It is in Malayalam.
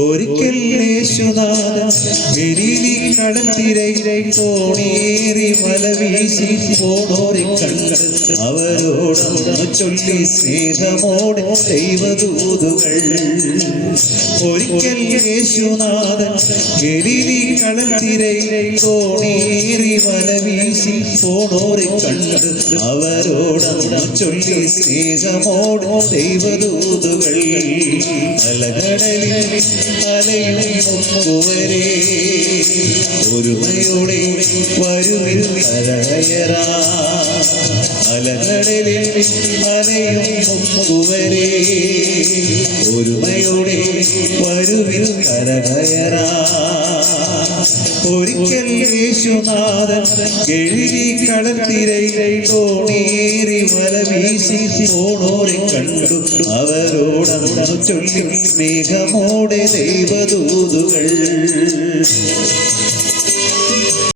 ഒരിക്കൽ യേശുനാഥൻ ഗലീലി കടൽത്തിരയിലെ തോണിയേറി മല വീശി പോണോരെ കണ്ട് അവരോടൊന്ന് ചൊല്ലി സ്നേഹമോടെ ദൈവദൂതുകൾ. ഒരിക്കൽ യേശുനാഥൻ ഗലീലി കടൽത്തിരയിലെ തോണിയേറി മല വീശി പോണോരെ കണ്ട് അവരോടൊന്ന് ചൊല്ലി സ്നേഹമോടെ ദൈവദൂതുകൾ. അലകടലിൽ അലയുമൊക്കുവരെ ഒരുമയോടെ വരുവിൻ കരകയറാ. അലകടലിൽ അലയുമൊക്കുവരെ ഒരുമയോടെ വരുവിൻ കരകയറാ. ഒരിക്കൽ യേശുനാഥൻ ഗലീലി കടൽത്തിരയിലെ തോണിയേറി വല വീശി പോണോരെ കണ്ടു അവരോടൊന്നു ചൊല്ലി സ്നേഹമോടെ ദൈവദൂതുകൾ.